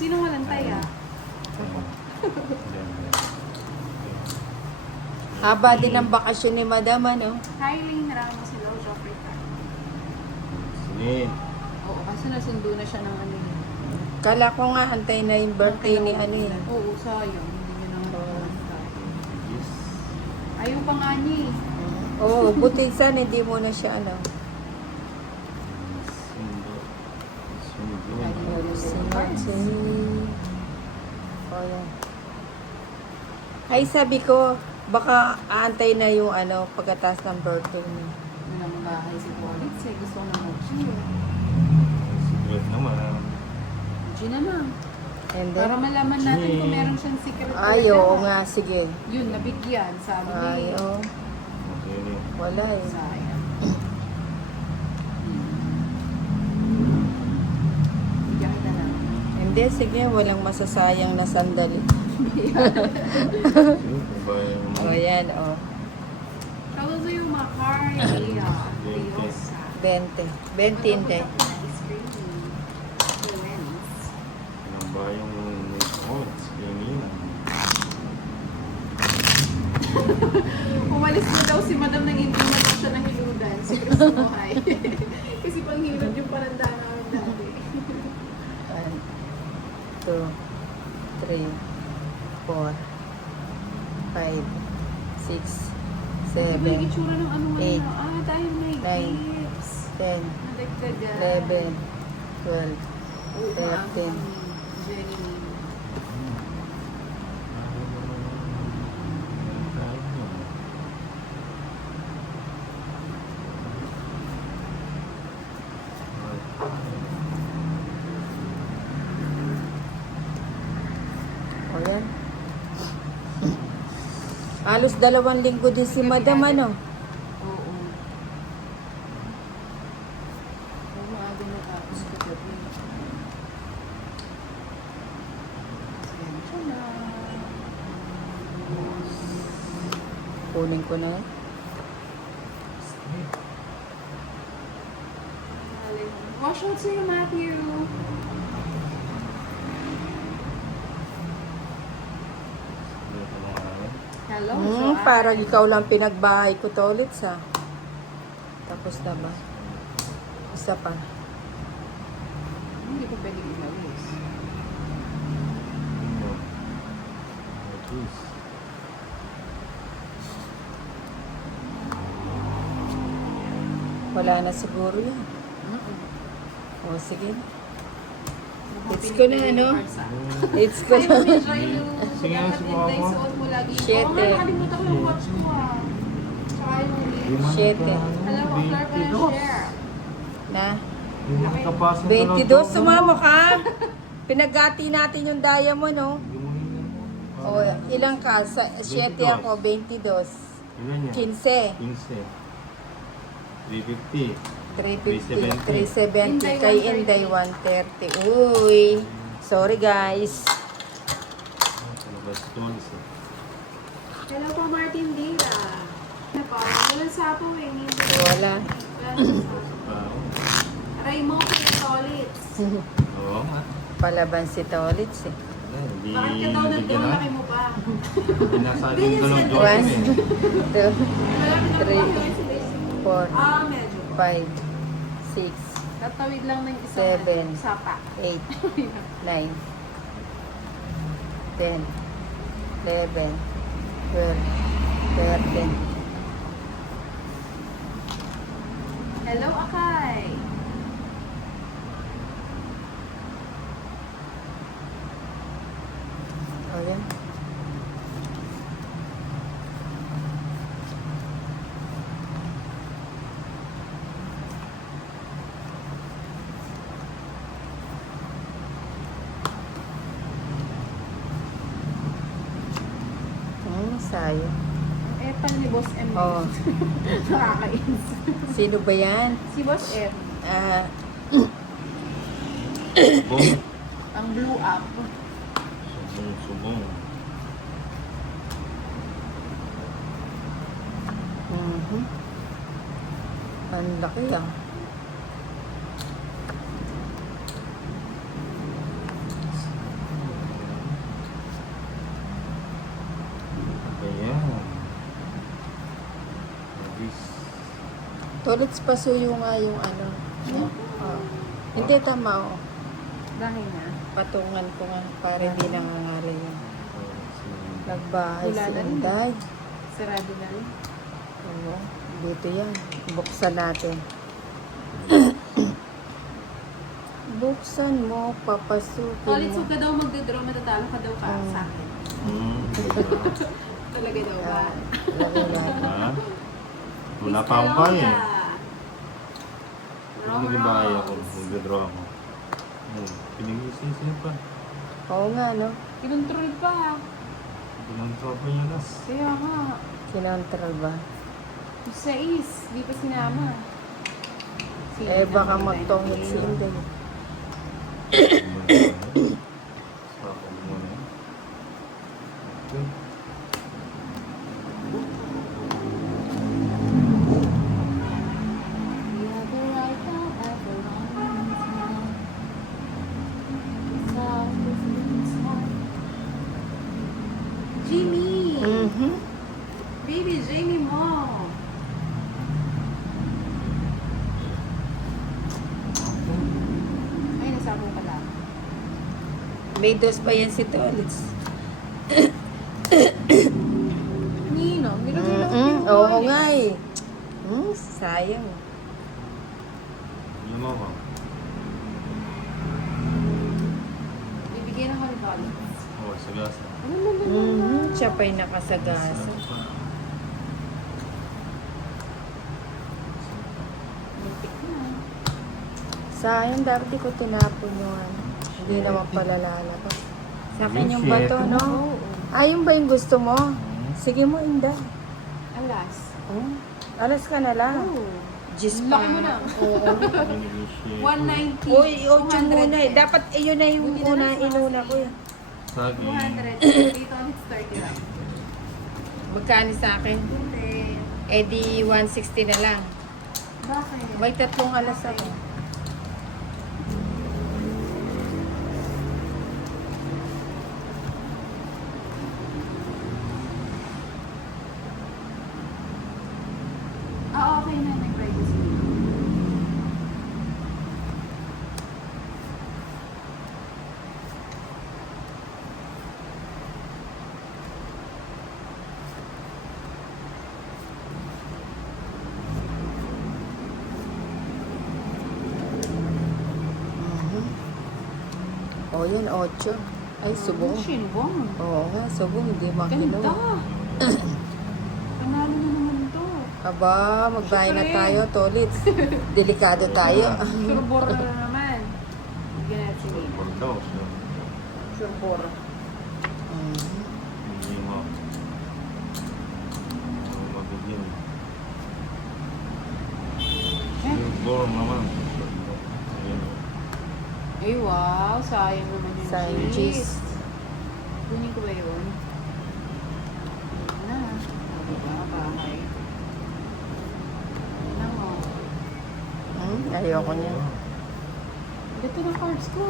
Sino walang taya? Haba din ang bakasyon ni Madam, ano? Highly Ramos, hello, Joffrey Tan. Sige. Oo, kasi nasundo na siya ng ano yun. Kala ko nga, antay na yung birthday ni ano eh. Oo, sayang. Hindi niya nang makakantay. Yes. Ayaw pa nga niya eh. Oo, buti sana hindi mo na siya, ano. Sundo. Sundo. Oh, yan. Ay, sabi ko, baka aantay na yung ano, pagkatas ng birthday niya. Wala ng bahay si Politz eh. Gusto ko na mag-G eh. Secret naman. G na lang. And Para then, malaman natin kung meron siyang secret ay, talaga. oo nga, sige. Yun, nabigyan. Sabi Ay, niya. oo. Okay. Wala eh. Sayang. Bigyan kita lang. Hindi, sige, walang masasayang na sandali. O, yan, o. Hello to you, Macaria. Riosa. 20. 20 hindi. Ano ba yung results? Yun yun. Umalis na daw si Madam nang hindi na daw siya nahiludan. Siguro sa buhay. Kasi panghilod yung pananda namin dati. 1, 2, 3, 4, 5, 6, Iba yung 7, itsura ng ano nga eight, na. Dahil may nine, gifts. 10, Nadagdagan. 11, 12, Oo, 13. Jenny. O, yan. Halos 2 linggo din si Madam, ano? Oo. Oo, maaga na tapos ko gabi. Pasensya na. Kunin ko na yan. Wash out sa'yo, Matthew. Hello, Parang ikaw lang pinagbahay ko to ulit sa. Tapos na ba? Isa pa. Hindi ko pwedeng ilawis. Wala na siguro yan. O, sige. It's ko na, ano? It's ko na. Sige nga, subukan ko. Siete. Oo nga, nakalimutan ko yung watch ko ah. Tsaka yung list. 7. Alam mo, Clark, pa ng share. Na? Hindi kapasa 22. Sumama ka. Pinagati natin yung diamond, no? O, ilang ka? 7 ako, 22. Ilan yan? 15. 15. 350. 350, 370, kay Inday 130. Uy, sorry guys. Hello po, Martin Dira. Ano pa? Walang sapo eh. Wala. Raymond Solits. Oo nga. Palaban si Tolitz eh. Hindi Bakit ka daw nandun? Laki mo pa. Pinasaling ko lang 1, doon 2, eh. 3, 4, Ah, medyo. 5, 6, Tatawid lang ng isang Seven. sapa. 8, 9, 10, 11, 12, 13. Hello, Akay. O yan. Sayang. Epal ni Boss M. Oo. Nakakainis. Sino ba yan? Si Boss M. Ah, Subong. Ang blue up. Subong. Ang laki ah. Tolits pasuyo nga yung ano. Oh. Hindi, tama oh. Dahil na. Patungan ko nga para hindi nangangalay yun. Nagbahay Wala si na rin. Inday. Sarado na rin. Oo, dito yan. Buksan natin. Buksan mo, papasukin Tolits, mo. huwag ka daw magdodraw, matatalo ka daw sa akin. Talaga daw ba? Ah, lagay natin. Ha? Wala pa akong kaya eh. Wrong, Hindi ba wrong. kaya ko? Mag-draw ako. Pinag-iisip pa. Oo nga, no? Kinontrol pa. Pinag-draw pa yung last. Kaya nga. Sinantral ba? Yung 6, di pa sinama. Eh, baka magtongit si Inday. Saka mo na yun. Okay. Jimmy! Mhm. Baby Jamie mo! Ay, nasama ko pala. May dos pa yan si Tolits. Nino, Oo nga eh. Sayang. Yung mo. Bibigyan ako ni Dolly. Oh, sagasa. Siya pa'y nakasagasa. Muntik na. Sayang, dapat di ko tinapon yung ano. Hindi naman pala lalabas. Sa akin yung Shit. bato, no? Ayun ba yung gusto mo? Sige mo, Inda. Alas. Alas ka na lang. Oh. Diyos Laki mo na. Oo. 190. Uy, 8 muna eh. Dapat iyon na yung inuna ko yan. Sagi. 200. Dito it's 30 lang. Magkano sa akin? Hindi. Eh di 160 na lang. Bakit? May 3 alas ako. Okay na. Nag-privacy. O yan, 8. Ay, subong. Sinubong. Oo nga, subong. Hindi makinom. Ganda. Panalo na naman to. Aba, magbayad na Siyempre. tayo, Tolits. Delikado tayo. Surbor na naman. Bigyan natin si Nina. Pordaw. So, Surbor. hindi mo. Mabigyan. Silver naman. Ayan. Ay, wow. Sayang naman yung Sayang cheese. Kunin ko ba yun? Ayan na. O, diba? Bahay. Ayan mo. Ayoko niya. Ito na cards ko.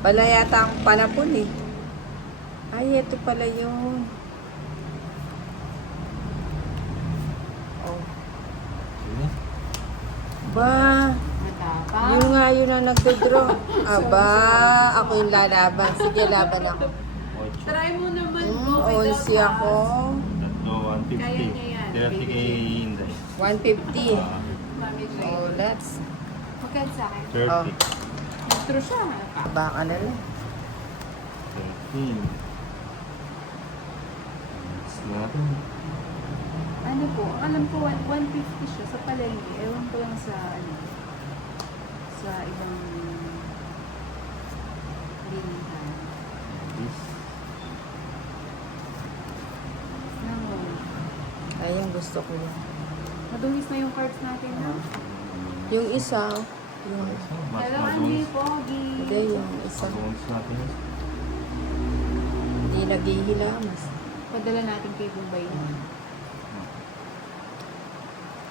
Pala yata ang panapon eh. Ay, ito pala yun. Oh. Ba, Matapang. yun nga yun ang nagdodraw. Aba, ako yung lalaban. Sige, laban ako. Try mo naman Hmm, go without 11 ako. Tatlo, 150. Kaya niya yan. Dirty kay Inday. 150. Mami Joy. Oh, let's. Magkano sa akin? 30. Nagtro siya. Baka na lang. 13. Next natin. Ano po, alam ko 150 siya sa palengke. Ewan ko lang sa ano, sa ibang bilihan. This. Ano, Ayun, gusto ko yan. madumis na yung cards natin na. Yung isa, yung, Mas Hello, madulas. Andy, Pogi. hindi, yung isa. Madulas natin. Hindi naghihilamas. Padala natin kay Bombay.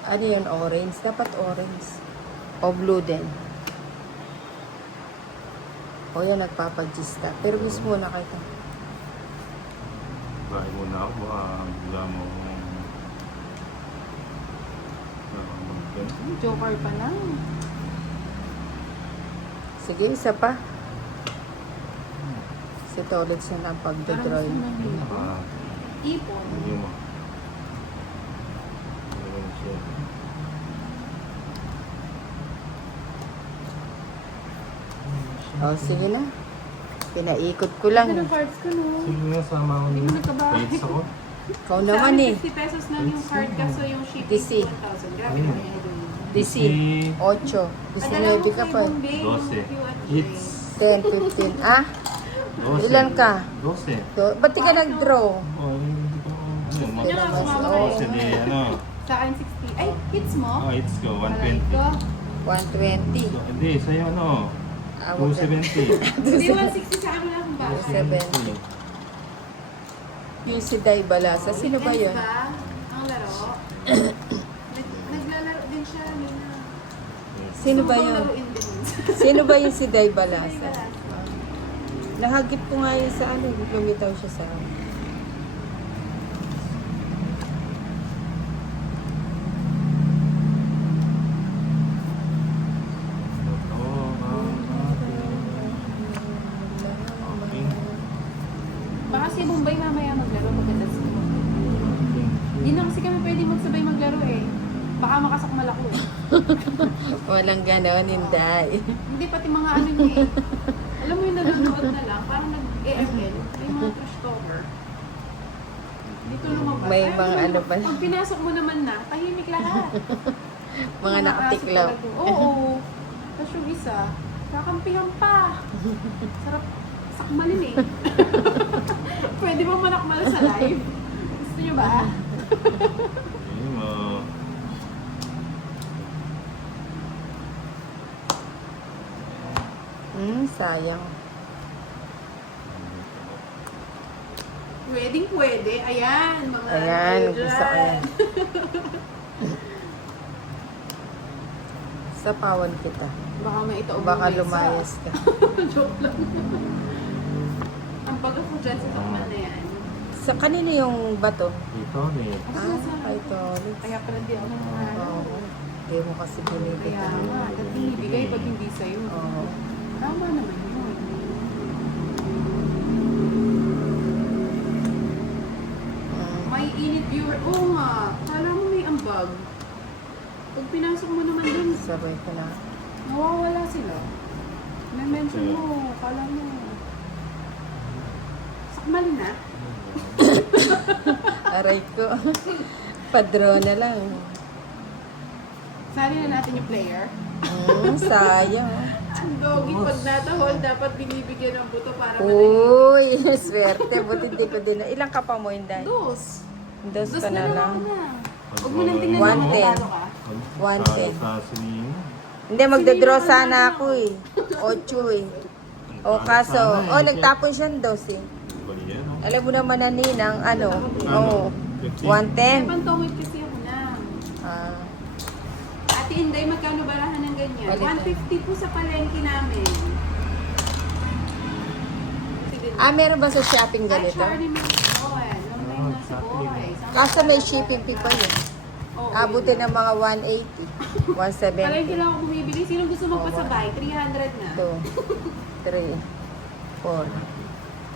Ano yun, orange? Dapat orange. O blue din. O yan, nagpapagista. Pero miss muna kita. Bahay mo na ako, baka bigla mo Joker pa lang. Sige, isa pa. Si Tolit siya ng Parang pagdodrawing. gusto ng hilo. Ipon. Hindi mo. Ayun siya. O, sige na. Pinaikot ko lang. Ano cards ko, no? Sige nga, sama ako Hindi niyo. ko nagkabahay. Wait ako. Ikaw naman eh. 50 pesos lang yung card kaso yung shipping DC. 1,000. Grabe naman yung Edwin. DC. 8. Gusto niya ibig ka pa. 12. It's 10, 15. Ah? 12. Ilan ka? 12. Ba't di ka nag-draw? Oh, hindi ko. Ano, Yan, mag- sumama kayo. 12 di, ano. Sa akin 60. Ay, hits mo? Oh, it's go, Alay 120. ko. 120. So, hindi, sa'yo ano, Ah, wag ka. 270. Hindi, 160 sa akin wala akong baso. 270. Yung si Day Balasa. Sino ba yun? Ba? Ang laro? Naglalaro din siya. Lina. Sino ba Gusto kong yun? laruin din. Sino ba yung si Day Ay, Balasa? wala. Nahagip ko nga yun sa ano. Lumitaw siya sa akin. Baka si Bombay mamaya maglaro maganda sa Hindi na kasi kami pwede magsabay maglaro eh. Baka makasakmal ako eh. Walang ganon, Inday. Hindi pati mga ano niya eh. Alam mo yung nanonood na lang, parang nag-AFL. May mga trash talker. Dito lumabas. May Ay, mga ano pa. Pag pinasok mo naman na, tahimik lahat. Mga nakatiklaw. aso talaga. Oo. Tapos yung isa, kakampihan pa. Sarap sakmalin eh. Pwede bang manakmal sa live? Gusto nyo ba? Ayun, Sayang. Pwedeng pwede. Ayan, mga Ayan, ano gusto ko yan. dyan. Sapawan kita. Baka may ito Baka lumayas ka. Joke lang. Ang baga ko dyan sa takman na yan. Sa kanino yung bato? Ito, eh. Kay Tolit. Kaya pala di ako nangyari. Oo. Hindi mo kasi binibig. Kaya nga, at binibigay pag hindi sa'yo. Oo. Tama naman yun. May init viewer. Oo nga. Kala mo may ambag. Pag pinasok mo naman dun, Sabay ko na. nawawala sila. May mention mo. Kala mo. Sakmalin na. Aray ko. Padro na lang. Sali na natin yung player. Sayang. Ang doggy pag natahol, dapat binibigyan ng buto para Uy, swerte. Buti hindi ko din. Ilang ka pa mo, Inday? Dos. Dos Dos ka na lang. ako na. Huwag mo nang tingnan na 110. matalo ka. 110. Sa sinino. Hindi, magdodrow sana ako eh. 8 eh. O kaso, nagtapon siya ng 12 eh. Bali yan, no? Alam mo naman na Ninang, ano? Ano? 110. May pantawid kasi ako na. Ah, Ate Inday, magkano barahan ng ganyan? Balik. 150 po sa palengke namin. Sige. meron ba sa shopping Ay, ganito? Charlie Mason. Nung may nasa buhay. Kaso may shipping fee pa yun. Oo, Abutin ng mga 180, palengke 170, lang ako bumibili. Sino gusto magpasabay? 300 na. 2, 3, 4,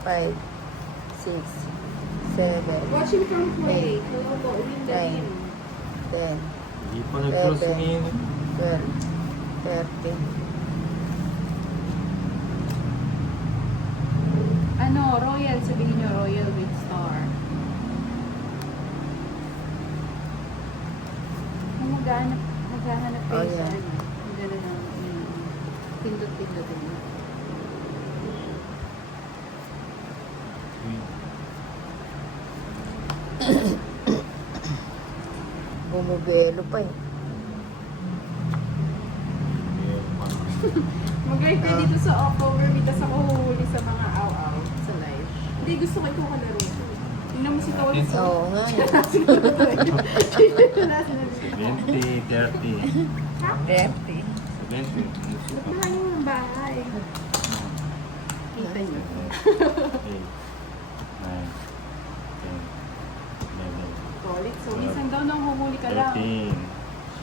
5, 6, 7, Watching from play. Hello po, Linda Nine. Lim. 10, Hindi pa nag-cross Bebe. sinino. 12, 13. Ano, Royal, sabihin nyo, Royal with Star. Kung maghahanap kayo Oh, sa yeah. ano, ang ganda ng pindot-pindot. Bumubelo pa eh. Mag-live ka dito sa October, bitas ako huhuli sa mga aw-aw sa live. Hindi, gusto ko ikaw kalaro. Tingnan mo si Tawal sa Oo nga. 20, 30. 30. 70. Ba't yung bahay? Kita niyo. 8, 9, 10, 11, Solid. So, minsan daw nang humuli ka lang. 13.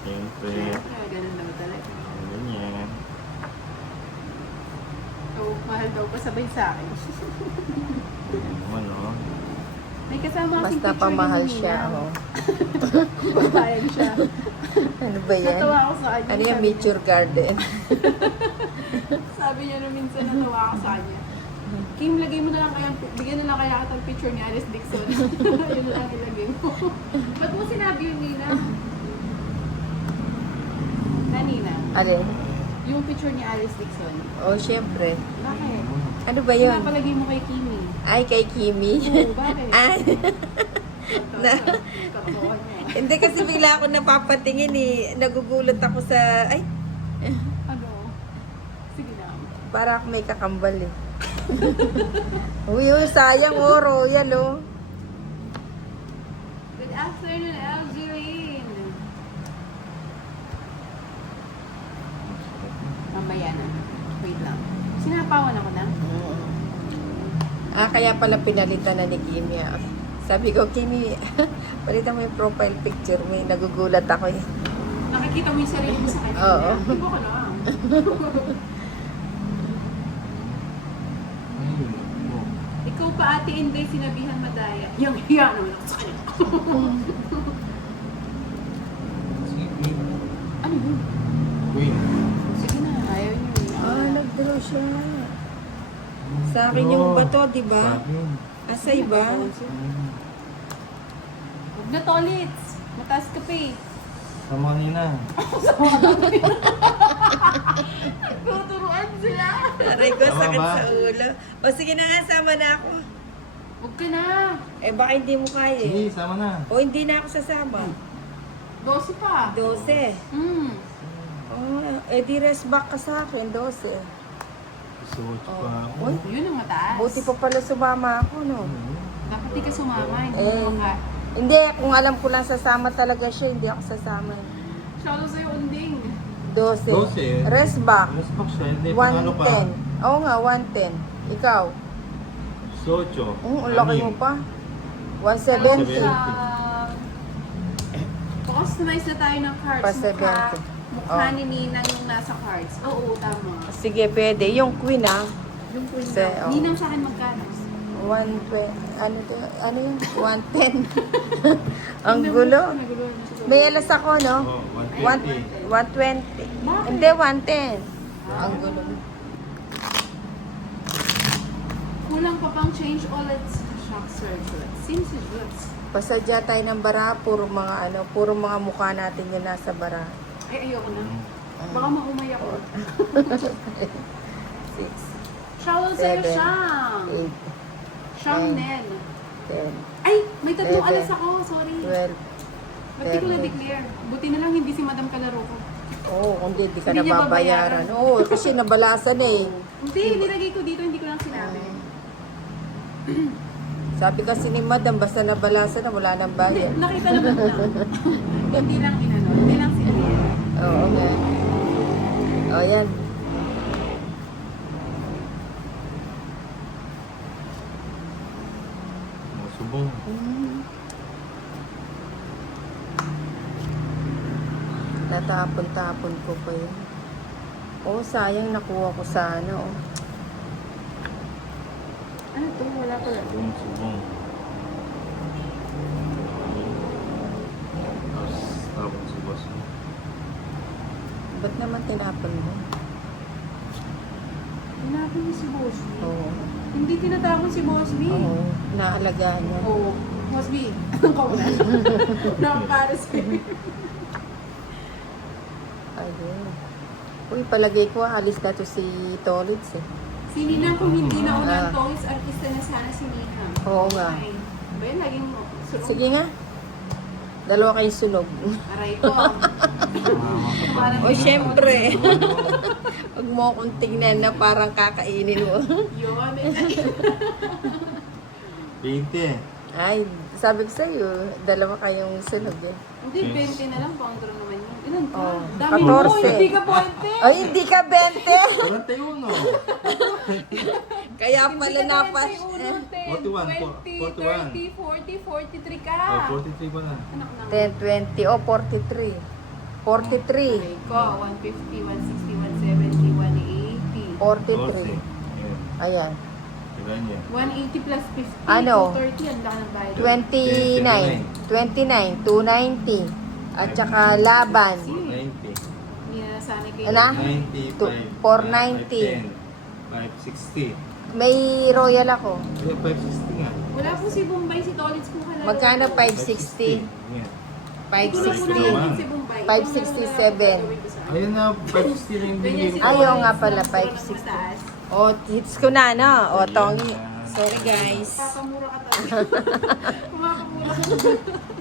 Siyempre. Kaya ganun daw talaga. Ganyan. So, mahal daw pasabay sa akin. Ganyan naman, oh. May kasama kasing Basta picture pamahal ni siya, Nina. oh. Babayan siya. Ano ba yan? Natawa ako sa kanya. Ano yung Sabi Nature Garden? Sabi niya nung minsan natawa ako sa kanya. Kim, lagay mo na lang kaya, bigyan na lang kaya kita ng picture ni Alice Dixon. Yun na lang ilagay mo. Ba't mo sinabi yun, Nina? Nina? Alin? Yung picture ni Alice Dixon. Oh, syempre. Bakit? Ano ba yun? Pinapalagay mo kay Kimi. Ay, kay Kimi. Oo, bakit? Ay, Na- Kakakuha niya. hindi kasi bigla ako napapatingin eh. Nagugulat ako sa, ay, Ano? Sige na. para ako may kakambal eh. Uy, sayang oh, royal oh. Good afternoon, Algerine. Mamaya na. Wait lang. Sinapawan ako na? Ah, kaya pala pinalitan na ni Kimi. ah. Sabi ko, Kimi, palitan mo yung profile picture mo. Nagugulat ako eh. Nakikita mo yung sarili mo sa kanya. Oo. Ibo ka na. Ikaw pa ate Inday, sinabihan madaya. Yang hiya naman ako sa kanya. Ano yun? Queen. Sige na, ayaw niyo. Ah, nag-draw siya. Sa akin yung bato, di ba? Sa akin. Asa iba? Huwag na tolits. Mataas ka pa eh. Sama nina. Tuturuan sila. Aray ko, Tama sakit ba? sa ulo. O sige na nga, sama na ako. Huwag ka na. Eh, baka hindi mo kaya Sige, eh. sama na. O hindi na ako sasama. 12 pa. 12. Oh, eh di rest back ka sa akin, 12. Suot pa ako. Uy, Yun ang mataas. buti pa pala sumama ako, no? Dapat di ka sumama. Hindi Eh, mo ka. hindi, kung alam ko lang sasama talaga siya, hindi ako sasama. Shoutout sa'yo, Unding. 12. 12. Rest back. Respect siya. Hindi, panalo pa. 110. Oo nga, 110. Ikaw? Socho. Ang laki mo pa. 170. 170. Customize na tayo ng cards. Pa 70. Mukha Oh. ni Ninang yung nasa cards. Oo, tama. Sige, pwede. Yung queen ah. Yung queen Say, daw. oh. Ninang sa akin magkano? 120. Ano to? Ano yun? 110. Ang gulo. May alas ako, no? Oh, 120. 120. Bakit? Hindi, 110. Ang gulo. Kulang pa pang change ulit shock circuit. Seems it looks. Pasadya tayo ng bara, puro mga mukha natin yung nasa bara. Ay, ayoko na. Baka maumay ako. 6, Shoutout sa'yo, 7, Shang. 8, Shang nine. Nen. 10, Ay, may tatlong 11, alas ako. Sorry. 12. Ba't di ko na-declare? Buti na lang hindi si Madam kalaro ko. Oo, hindi ka Hindi niya nababayaran. Oo, kasi nabalasan eh. Hindi, nilagay ko dito. Hindi ko lang sinabi. Sabi kasi ni Madam, basta nabalasan na, wala nang Hindi, bayad. nakita naman ko lang. Hindi lang inano. Hindi lang si Ariel. Oo nga. O, yan. Subong. Natapon-tapon ko pa yun. Oo, sayang nakuha ko sana. Oh. Ano to? Wala pala. Subong, subong. Tapos sa boss mo. Ba't naman tinapon mo? Tinapon niya si Bosby. Oo. Hindi tinatapon si Bosby. Oo. Naalagaan niya. Oo. Bosby. Ang kaunan. Nakapares eh. Ayun. Uy, palagay ko alis na to si Tolitz eh. Si Ninang kung hindi na ulan Ah. toys, artista na sana si Ninang. Oo nga. Ay, ba yun, laging sulong. Sige nga. Dalawa kayo sunog. Aray ko. Parang O, syempre. Huwag mo akong tingnan na parang kakainin mo. Yun. 20. Ay, sabi ko sa'yo, dalawa kayong sunog eh. Hindi, 20 na lang. Counter naman yun. Ilan ka? Oh, Dami mo. 14. Hindi ka 20. Ay, hindi ka 20! 41. Kaya pala napas. 41, 20, 30, 40, 43 ka. 43 pa na. Anak na. 10, 20, o 43. 43. Ko, 150, 160, 170, 180. 43. 14. Ayan. Ilan yan? 180 plus 50. Ano? 230, ang laki ng bayad. 29. 290. At saka laban. 90. Hindi na nasanay kayo. Ano? 95. 490. 560. May royal ako. Kaya 560 nga. Wala po si Bombay, si Tolitz po kalaro. Magkano 560? Yan. 560. Si Bombay. 567. Ayun na, 560 na yung binigay ko. Ayaw nga pala, 560. O, hits ko na, no? O, Tongi. Sorry, guys. Pakamura ka talaga. Kumakamura ka.